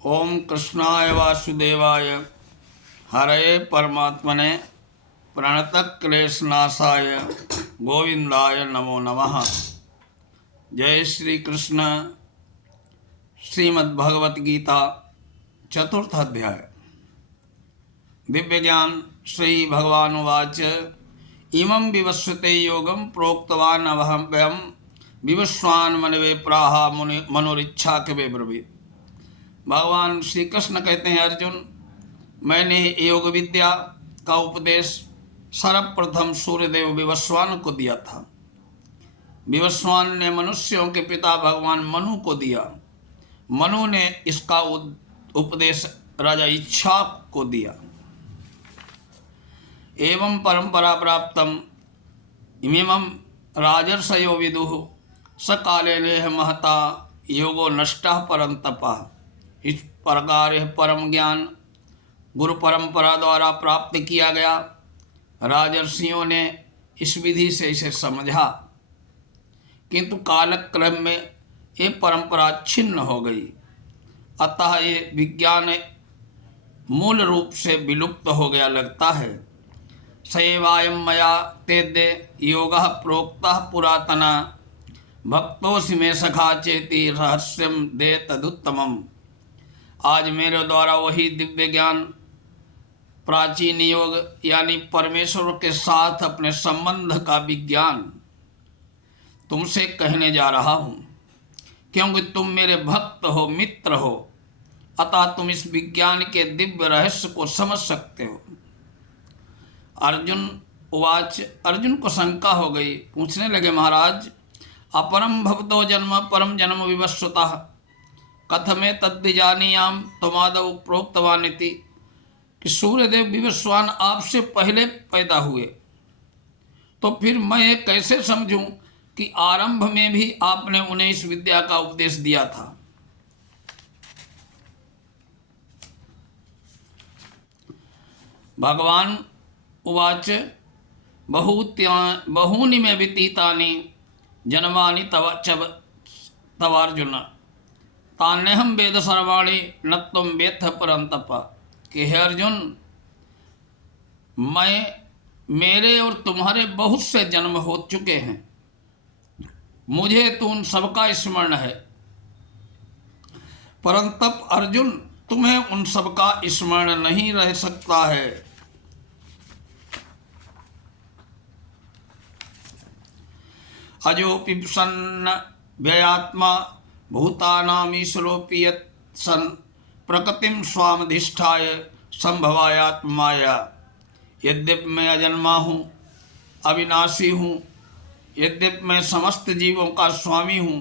ओम कृष्णाय वासुदेवाय हरे परमात्मने प्रणतक्लेशनाशाय गोविंदाय नमो नमः। जय श्री कृष्ण। श्रीमद्भगवत गीता चतुर्थ अध्याय। दिव्य ज्ञान श्री भगवानुवाच इमं विवस्वते योगं प्रोक्तवान् अहं वयं विवस्वान् मनवे प्राह मनोरिच्छा के ब्रवीत। भगवान श्री कृष्ण कहते हैं, अर्जुन, मैंने योग विद्या का उपदेश सर्वप्रथम सूर्यदेव विवस्वान को दिया था। विवस्वान ने मनुष्यों के पिता भगवान मनु को दिया। मनु ने इसका उपदेश राजा इक्ष्वाकु को दिया। एवं परंपरा प्राप्तम इमं राजर्षयो विदुः स काले नेह महता योगो नष्टः परंतपः। इस प्रकार यह परम ज्ञान गुरु परंपरा द्वारा प्राप्त किया गया। राजर्षियों ने इस विधि से इसे समझा, किंतु कालक्रम में ये परंपरा छिन्न हो गई। अतः ये विज्ञान मूल रूप से विलुप्त हो गया लगता है। सएवायं मया तेद्य योगः प्रोक्तः पुरातना भक्तोऽसि मे सखा चेति रहस्यम दे तदुत्तमम्। आज मेरे द्वारा वही दिव्य ज्ञान प्राचीन योग यानी परमेश्वर के साथ अपने संबंध का विज्ञान तुमसे कहने जा रहा हूँ, क्योंकि तुम मेरे भक्त हो, मित्र हो। अतः तुम इस विज्ञान के दिव्य रहस्य को समझ सकते हो। अर्जुन उवाच। अर्जुन को शंका हो गई। पूछने लगे, महाराज, अपरम भवतो जन्म परम जन्म विवस्वतः कथमे तद्विजानीयाम तमादव प्रोक्तवानिति। कि सूर्यदेव विवस्वान आपसे पहले पैदा हुए, तो फिर मैं ये कैसे समझूं कि आरंभ में भी आपने उन्हें इस विद्या का उपदेश दिया था। भगवान उवाच बहूनि मे व्यतीतानि जन्मानि तवार्जुन तान्यहं वेद सर्वाणि न त्वं वेत्थ परंतप। कि हे अर्जुन, मेरे और तुम्हारे बहुत से जन्म हो चुके हैं, मुझे तो उन सबका स्मरण है, परंतप अर्जुन, तुम्हें उन सबका स्मरण नहीं रह सकता है। अजोपि प्रसन्न व्ययात्मा भूतानाम ईश्वरोपि यत् सन् प्रकृतिम स्वामधिष्ठाय संभवायात्माया। यद्यपि मैं अजन्मा हूँ, अविनाशी हूँ, यद्यपि मैं समस्त जीवों का स्वामी हूँ,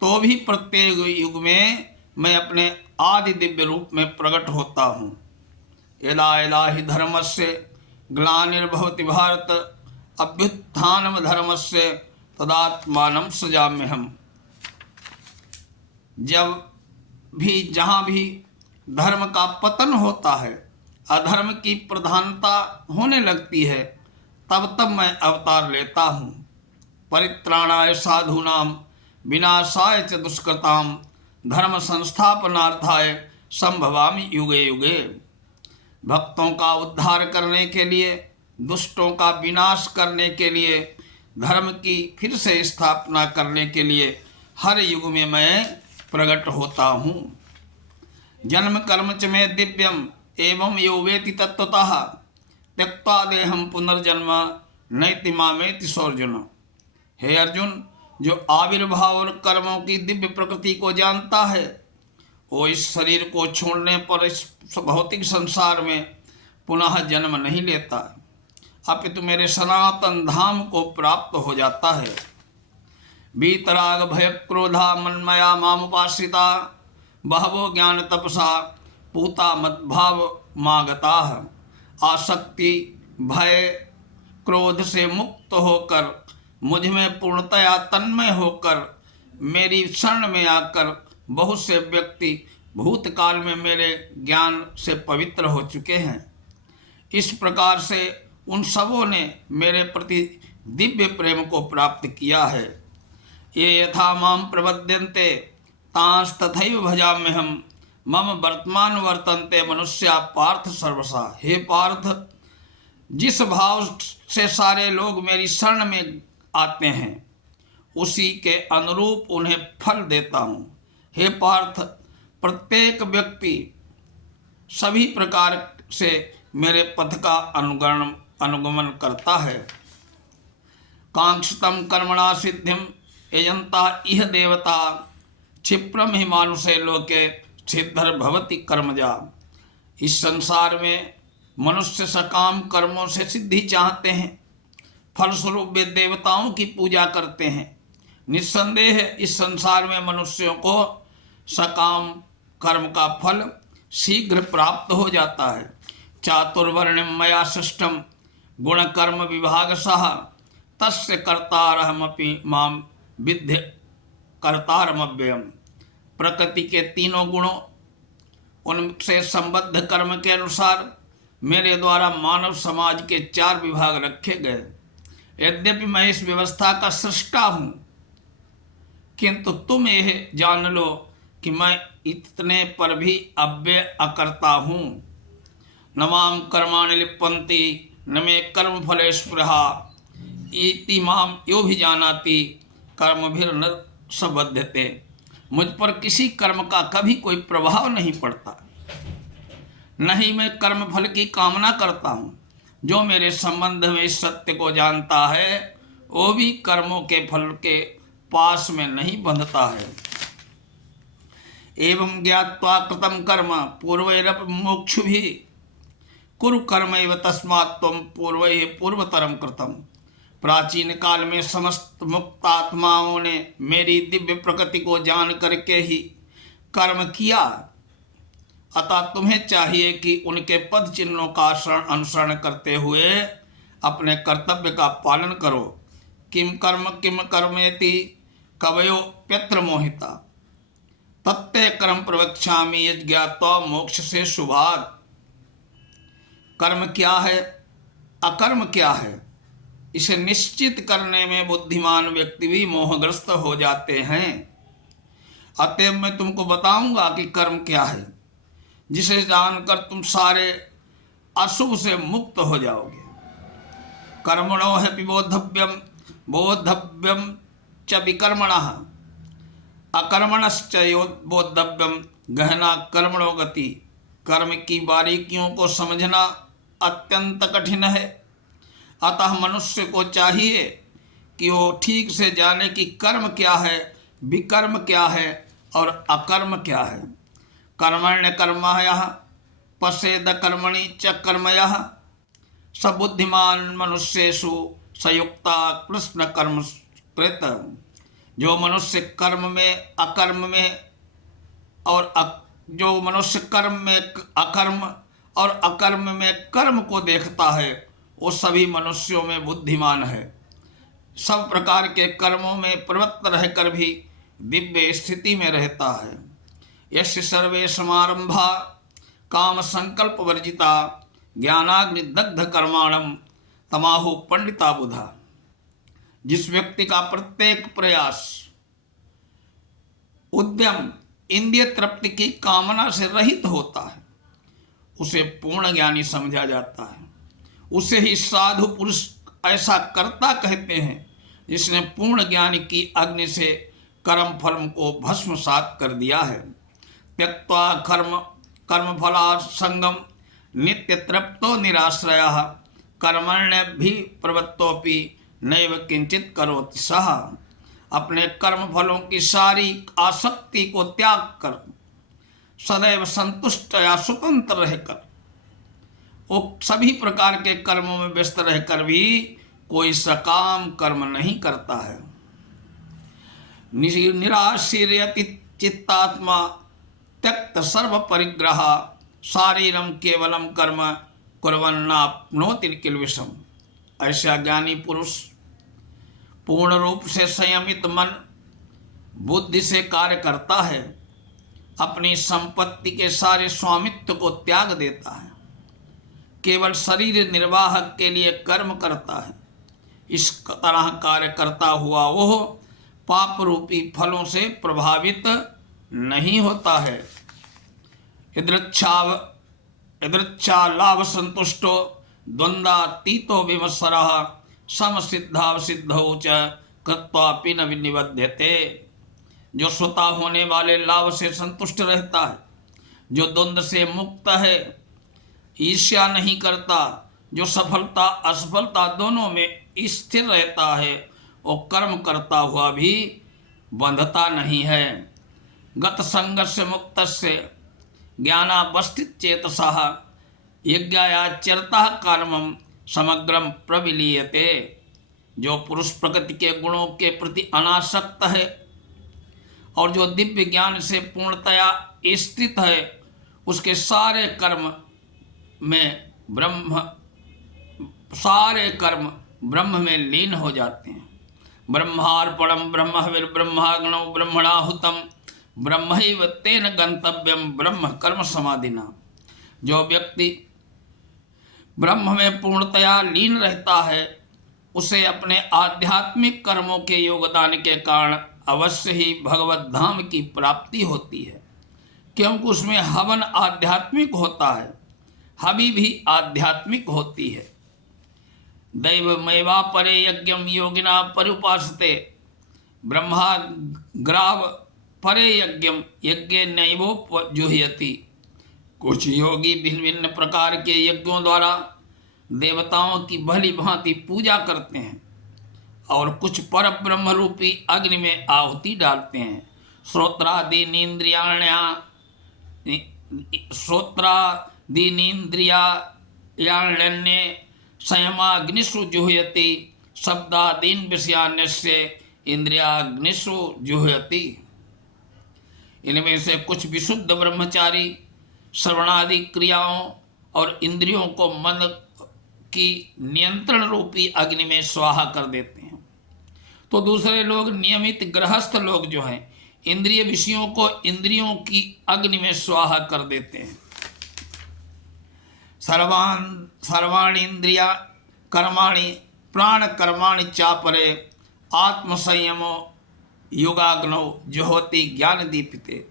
तो भी प्रत्येक युग में मैं अपने आदि दिव्य रूप में प्रकट होता हूँ। यदा यदा हि धर्मस्य ग्लानिर्भवति भारत अभ्युत्थानं धर्मस्य तदात्मानं सृजाम्यहम्। जब भी जहाँ भी धर्म का पतन होता है, अधर्म की प्रधानता होने लगती है, तब तब मैं अवतार लेता हूँ। परित्राणाय साधूनां विनाशाय च दुष्कृतां धर्म संस्थापनार्थाय संभवामि युगे युगे। भक्तों का उद्धार करने के लिए, दुष्टों का विनाश करने के लिए, धर्म की फिर से स्थापना करने के लिए हर युग में मैं प्रकट होता हूँ। जन्म कर्म च मे दिव्यम एवं यो वेति तत्वतः त्यक्त्वा देहं पुनर्जन्म नैति मामेति सोऽर्जुन। हे अर्जुन, जो आविर्भाव और कर्मों की दिव्य प्रकृति को जानता है, वो इस शरीर को छोड़ने पर इस भौतिक संसार में पुनः जन्म नहीं लेता, अपितु मेरे सनातन धाम को प्राप्त हो जाता है। वीतराग भय क्रोधा मन्मया मामुपाश्रिता बहवो ज्ञान तपसा पूता मद्भाव मागताः। आसक्ति भय क्रोध से मुक्त होकर मुझ में पूर्णतया तन्मय होकर मेरी शरण में आकर बहुत से व्यक्ति भूतकाल में मेरे ज्ञान से पवित्र हो चुके हैं। इस प्रकार से उन सबों ने मेरे प्रति दिव्य प्रेम को प्राप्त किया है। ये यथा मां प्रपद्यन्ते तांस्तथैव भजाम्यहम् मम वर्तमान वर्तन्ते मनुष्या पार्थ सर्वसा। हे पार्थ, जिस भाव से सारे लोग मेरी शरण में आते हैं उसी के अनुरूप उन्हें फल देता हूँ। हे पार्थ, प्रत्येक व्यक्ति सभी प्रकार से मेरे पथ का अनुगमन करता है। कांक्षितम कर्मणा सिद्धिम यजंता इह देवता क्षिप्रम ही मानुषे लोके सिद्धर भवति कर्मजा। इस संसार में मनुष्य सकाम कर्मों से सिद्धि चाहते हैं, फलस्वरूप वे देवताओं की पूजा करते हैं। निस्संदेह इस संसार में मनुष्यों को सकाम कर्म का फल शीघ्र प्राप्त हो जाता है। चातुर्वर्ण्यम मया सृष्टम गुण कर्म विभागशः तस्य कर्तारहमपि माम विद्य कर्तारमव्ययम्। प्रकृति के तीनों गुणों उनसे संबद्ध कर्म के अनुसार मेरे द्वारा मानव समाज के 4 विभाग रखे गए। यद्यपि मैं इस व्यवस्था का सृष्टा हूँ, किंतु तुम यह जान लो कि मैं इतने पर भी अव्यय अकर्ता हूँ। न माम कर्माणि लिप्यन्ति न मे कर्म फले स्पृहा इति माम यो भी जानाति कर्मभिर्न सबध्यते। मुझ पर किसी कर्म का कभी कोई प्रभाव नहीं पड़ता, नहीं मैं कर्म फल की कामना करता हूँ। जो मेरे संबंध में इस सत्य को जानता है वो भी कर्मों के फल के पास में नहीं बंधता है। एवं ज्ञात्वा कृतं कर्म पूर्वैरपि मोक्षुभिः कुरु कर्मैव तस्मात् त्वं पूर्वैः पूर्वतरं कृतम्। प्राचीन काल में समस्त मुक्तात्माओं ने मेरी दिव्य प्रकृति को जान करके ही कर्म किया, अतः तुम्हें चाहिए कि उनके पद चिन्हों का अनुसरण करते हुए अपने कर्तव्य का पालन करो। किम कर्मेति कवयो प्यत्र मोहिता तत्ते कर्म प्रवक्ष्यामि यज्ञात्वा मोक्ष से शुभात्। कर्म क्या है, अकर्म क्या है, इसे निश्चित करने में बुद्धिमान व्यक्ति भी मोहग्रस्त हो जाते हैं। अतएव मैं तुमको बताऊंगा कि कर्म क्या है, जिसे जानकर तुम सारे अशुभ से मुक्त हो जाओगे। कर्मणो ह्यपि बोद्धव्यम च विकर्मणः अकर्मणश्च यो बोद्धव्यम गहना कर्मणो गति। कर्म की बारीकियों को समझना अत्यंत कठिन है, अतः मनुष्य को चाहिए कि वो ठीक से जाने कि कर्म क्या है, विकर्म क्या है और अकर्म क्या है। कर्मण्य कर्मयः पश्येद कर्मणि च कर्मयः स बुद्धिमान मनुष्येषु सयुक्ता कृष्ण कर्म कृत। जो मनुष्य कर्म में अकर्म में और जो मनुष्य कर्म में अकर्म और अकर्म में कर्म को देखता है वो सभी मनुष्यों में बुद्धिमान है। सब प्रकार के कर्मों में प्रवृत्त रहकर भी दिव्य स्थिति में रहता है। यस्य सर्वे समारंभा काम संकल्प वर्जिता ज्ञानाग्नि दग्ध कर्माणम तमाहु पंडिता बुधा। जिस व्यक्ति का प्रत्येक प्रयास उद्यम इंद्रिय तृप्ति की कामना से रहित होता है उसे पूर्ण ज्ञानी समझा जाता है। उसे ही साधु पुरुष ऐसा कर्ता कहते हैं जिसने पूर्ण ज्ञान की अग्नि से कर्म फल को भस्मसात कर दिया है। त्यक्त्वा कर्म फलासंगम नित्य तृप्तो निराश्रयः कर्मण्य भी प्रवृत्तोपि नैव किंचित करोति सः। अपने कर्म फलों की सारी आसक्ति को त्याग कर सदैव संतुष्ट या स्वतंत्र रहकर वो सभी प्रकार के कर्मों में व्यस्त रहकर भी कोई सकाम कर्म नहीं करता है। निराशीर्यति चित्तात्मा त्यक्त सर्व परिग्रह शारीरम केवलम कर्म कुर्वन्नाप्नोति किल्बिषम्। ऐसा ज्ञानी पुरुष पूर्ण रूप से संयमित मन बुद्धि से कार्य करता है, अपनी संपत्ति के सारे स्वामित्व को त्याग देता है, केवल शरीर निर्वाह के लिए कर्म करता है। इस तरह कार्य करता हुआ वह पाप रूपी फलों से प्रभावित नहीं होता है। यदृच्छाव यदृच्छा लाभ संतुष्टो द्वंद्वातीतो विमत्सरः समसिद्धावसिद्धौ च कृत्वापि न विनिबध्यते। जो स्वतः होने वाले लाभ से संतुष्ट रहता है, जो द्वंद्व से मुक्त है, ईर्ष्या नहीं करता, जो सफलता असफलता दोनों में स्थिर रहता है, और कर्म करता हुआ भी बंधता नहीं है। गत संघर्ष मुक्त से ज्ञानावस्थित चेतसः यज्ञाचरता कर्मम समग्रम प्रविलीयते। जो पुरुष प्रकृति के गुणों के प्रति अनासक्त है और जो दिव्य ज्ञान से पूर्णतया स्थित है, उसके सारे कर्म ब्रह्म में लीन हो जाते हैं। ब्रह्मार्पणम ब्रह्महविर्ब्रह्माग्नौ ब्रह्मणाहुतम ब्रह्मैव तेन गंतव्यम ब्रह्म कर्म समाधिना। जो व्यक्ति ब्रह्म में पूर्णतया लीन रहता है, उसे अपने आध्यात्मिक कर्मों के योगदान के कारण अवश्य ही भगवत धाम की प्राप्ति होती है, क्योंकि उसमें हवन आध्यात्मिक होता है, हवि भी आध्यात्मिक होती है। दैवमेवा परे यज्ञम योगिना परुपासते ब्रह्माग्राव परे यज्ञम यज्ञ नैवोपजुह्यति। कुछ योगी भिन्न भिन्न प्रकार के यज्ञों द्वारा देवताओं की भली भांति पूजा करते हैं और कुछ पर ब्रह्म रूपी अग्नि में आहुति डालते हैं। श्रोत्रादीनीन्द्रियाण्यन्ये संयमाग्निषु जुह्यति शब्दादीन विषयान्यस्य इंद्रियाग्निषु जुह्यति। इनमें से कुछ विशुद्ध ब्रह्मचारी श्रवणादि क्रियाओं और इंद्रियों को मन की नियंत्रण रूपी अग्नि में स्वाहा कर देते हैं, तो दूसरे लोग नियमित गृहस्थ लोग जो हैं, इंद्रिय विषयों को इंद्रियों की अग्नि में स्वाहा कर देते हैं। सर्वाणि इंद्रिया कर्माणि प्राण कर्माणि चापरे आत्मसंयमो योगाग्नौ जुहोति ज्ञान दीपिते।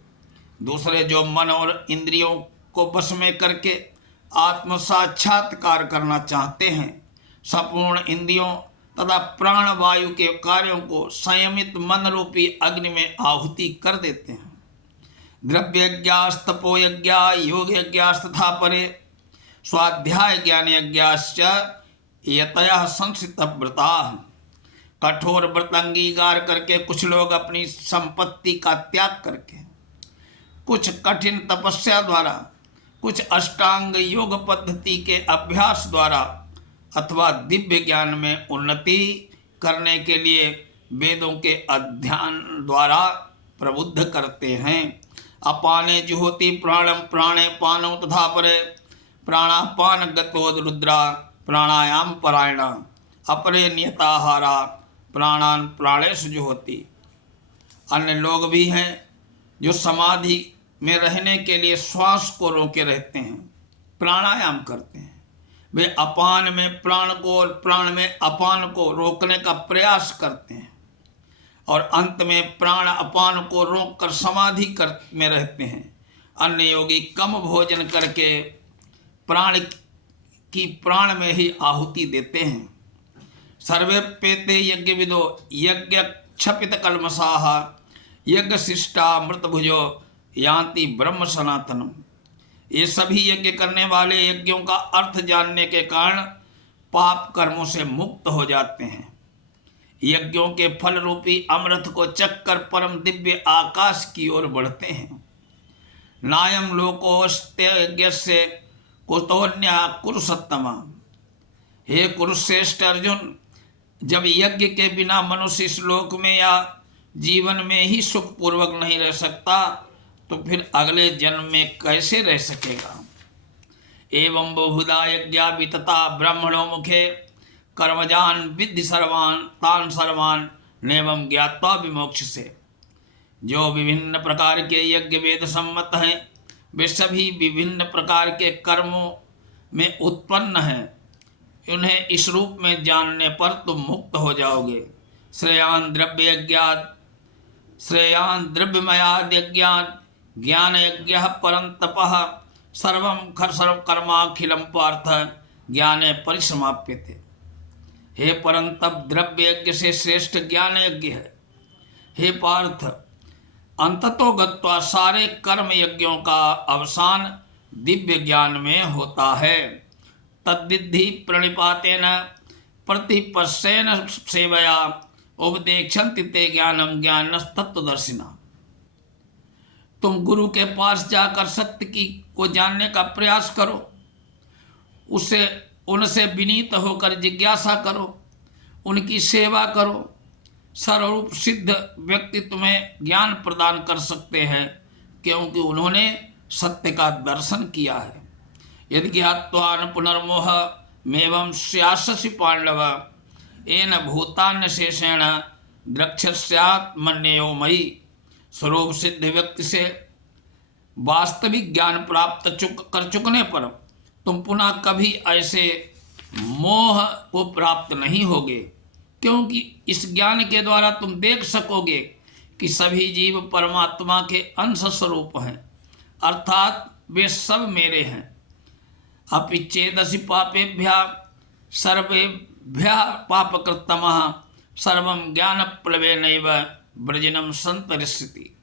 दूसरे जो मन और इंद्रियों को वश में करके आत्म साक्षात्कार करना चाहते हैं, संपूर्ण इंद्रियों तथा प्राण वायु के कार्यों को संयमित मन रूपी अग्नि में आहुति कर देते हैं। द्रव्यज्ञास्तपो यज्ञा योग यज्ञास्तथा परे स्वाध्याय ज्ञान यज्ञाश्च यतयः संसित व्रता। कठोर व्रत अंगीकार करके कुछ लोग अपनी संपत्ति का त्याग करके, कुछ कठिन तपस्या द्वारा, कुछ अष्टांग योग पद्धति के अभ्यास द्वारा अथवा दिव्य ज्ञान में उन्नति करने के लिए वेदों के अध्ययन द्वारा प्रबुद्ध करते हैं। अपाने जुहोति प्राणम प्राणे पानौ तथा परे प्राणापान गतोरुद्रा प्राणायाम परायणा अपरे नियताहारा प्राणान प्राणेषु जुहोति। अन्य लोग भी हैं जो समाधि में रहने के लिए श्वास को रोके रहते हैं, प्राणायाम करते हैं। वे अपान में प्राण को और प्राण में अपान को रोकने का प्रयास करते हैं और अंत में प्राण अपान को रोककर समाधि में रहते हैं। अन्य योगी कम भोजन करके प्राण की प्राण में ही आहुति देते हैं। सर्वे पेते यज्ञ विदो यज्ञ क्षपित कल्मषाः यज्ञ शिष्टा मृतभुजो यान्ति ब्रह्म सनातनम। ये सभी यज्ञ करने वाले यज्ञों का अर्थ जानने के कारण पाप कर्मों से मुक्त हो जाते हैं। यज्ञों के फल रूपी अमृत को चखकर परम दिव्य आकाश की ओर बढ़ते हैं। नायम लोकोस्ते यज्ञस्य कुतोन्या कुरुसत्तमा। हे कुरुश्रेष्ठ अर्जुन, जब यज्ञ के बिना मनुष्य इस लोक में या जीवन में ही सुखपूर्वक नहीं रह सकता, तो फिर अगले जन्म में कैसे रह सकेगा। एवं बहुधा यज्ञा वितता ब्राह्मणों मुखे कर्मजान विद्धि सर्वान तान सर्वान नेवं ज्ञात्वा विमोक्ष से। जो विभिन्न प्रकार के यज्ञ वेद सम्मत हैं, वे सभी विभिन्न प्रकार के कर्मों में उत्पन्न हैं। उन्हें इस रूप में जानने पर तुम मुक्त हो जाओगे। श्रेयान द्रव्यमयाद यज्ञान ज्ञान यज्ञ परं तपः सर्व कर्माखिलम पार्थ ज्ञाने परिसमाप्यते। हे परं तप द्रव्य यज्ञ से श्रेष्ठ ज्ञान यज्ञ है। हे पार्थ, अंततो गत्वा सारे कर्म यज्ञों का अवसान दिव्य ज्ञान में होता है। तद्विद्धि प्रणिपातेन प्रतिपश्येन सेवया उपदेक्षन्ति ते ज्ञानम ज्ञानस्तत्वदर्शिना। तुम गुरु के पास जाकर सत्य की को जानने का प्रयास करो, उनसे विनीत होकर जिज्ञासा करो, उनकी सेवा करो। सर्वरूप सिद्ध व्यक्ति तुम्हें ज्ञान प्रदान कर सकते हैं, क्योंकि उन्होंने सत्य का दर्शन किया है। यदि ज्ञात्वा पुनर्मोह मेवं स्याससि पांडव येन भूतान्य शेषेण द्रक्ष्यस्यात्मन्यो मयि। स्वरूप सिद्ध व्यक्ति से वास्तविक ज्ञान प्राप्त कर चुकने पर तुम पुनः कभी ऐसे मोह को प्राप्त नहीं होगे, क्योंकि इस ज्ञान के द्वारा तुम देख सकोगे कि सभी जीव परमात्मा के अंश स्वरूप हैं, अर्थात वे सब मेरे हैं। अपि चेदसि पापेभ्यः सर्वेभ्यः पापकृत्तमः सर्वं ज्ञानप्लवेनैव वृजिनं संतरिष्यति।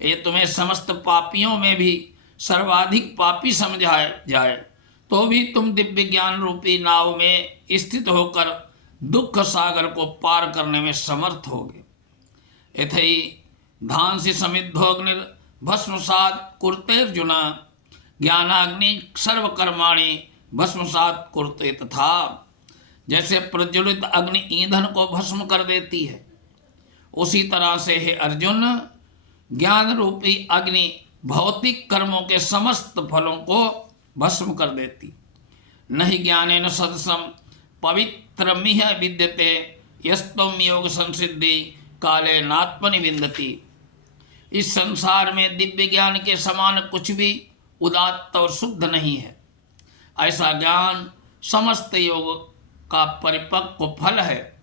ये तुम्हें समस्त पापियों में भी सर्वाधिक पापी समझाया जाए तो भी तुम दिव्य ज्ञान रूपी नाव में स्थित होकर दुख सागर को पार करने में समर्थ होगे। यथई धांसि समिद्धोऽग्निर्भस्मसात् कुरुतेऽर्जुन ज्ञानाग्नि सर्वकर्माणि भस्मसात् कुरुते। तथा जैसे प्रज्वलित अग्नि ईंधन को भस्म कर देती है, उसी तरह से हे अर्जुन ज्ञान रूपी अग्नि भौतिक कर्मों के समस्त फलों को भस्म कर देती। नहि ज्ञानेन सदसम पवित्रमिह विद्यते यस्तम योग संसिद्धि काले नात्मनि विन्दति। इस संसार में दिव्य ज्ञान के समान कुछ भी उदात्त और शुद्ध नहीं है। ऐसा ज्ञान समस्त योग का परिपक्व फल है।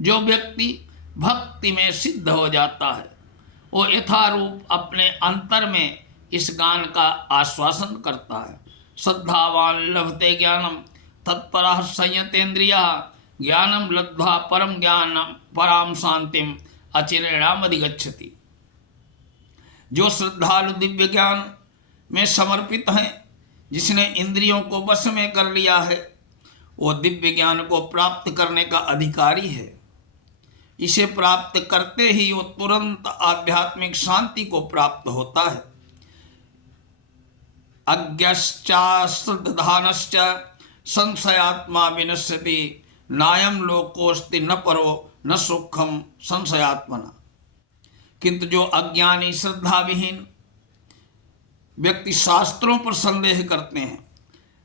जो व्यक्ति भक्ति में सिद्ध हो जाता है, वो यथारूप अपने अंतर में इस ज्ञान का आश्वासन करता है। श्रद्धावान लभते ज्ञानम तत्परः संयतेन्द्रियः ज्ञानम लब्ध्वा परम ज्ञानम पराम शांतिम अचिरेणामधिगच्छति। जो श्रद्धालु दिव्य ज्ञान में समर्पित हैं, जिसने इंद्रियों को वश में कर लिया है, वो दिव्य ज्ञान को प्राप्त करने का अधिकारी है। इसे प्राप्त करते ही वो तुरंत आध्यात्मिक शांति को प्राप्त होता है। अज्ञश्चाश्रद्धानश्च संशयात्मा विनश्यति नायम लोकोस्ति न परो न सुखम संशयात्मना। किंतु जो अज्ञानी श्रद्धा विहीन व्यक्ति शास्त्रों पर संदेह करते हैं,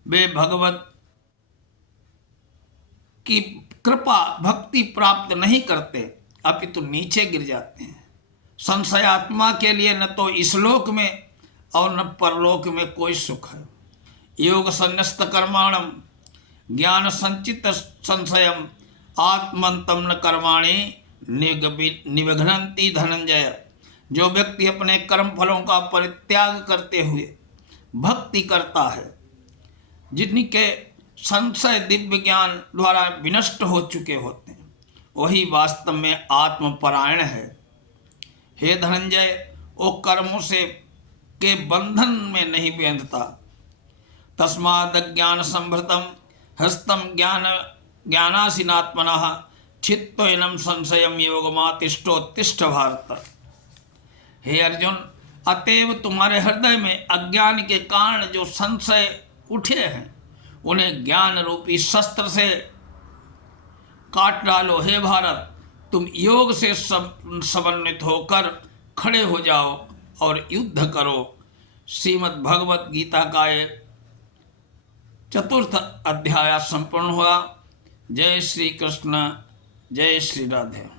वे भगवत की कृपा भक्ति प्राप्त नहीं करते, अपितु नीचे गिर जाते हैं। संशयात्मा के लिए न तो इस लोक में और न परलोक में कोई सुख है। योग संन्यस्त कर्माणम ज्ञान संचित संशयम आत्मंतम न कर्माणि निविघ्नन्ति धनंजय। जो व्यक्ति अपने कर्म फलों का परित्याग करते हुए भक्ति करता है, जिनके संशय दिव्य ज्ञान द्वारा विनष्ट हो चुके होते हैं, वही वास्तव में आत्मपरायण है। हे धनंजय, वो कर्मों से के बंधन में नहीं बंधता। तस्माद् ज्ञान संभृतम हस्तम ज्ञानासीनात्मनः चित्तोऽयनं संशयं योगमातिष्ठोत्तिष्ठ भारत। हे अर्जुन, अतएव तुम्हारे हृदय में अज्ञान के कारण जो संशय उठे हैं, उन्हें ज्ञान रूपी शस्त्र से काट डालो। हे भारत, तुम योग से समन्वित होकर खड़े हो जाओ और युद्ध करो। श्रीमद् भगवत गीता का एक 4th अध्याय संपूर्ण हुआ। जय श्री कृष्ण, जय श्री राधे।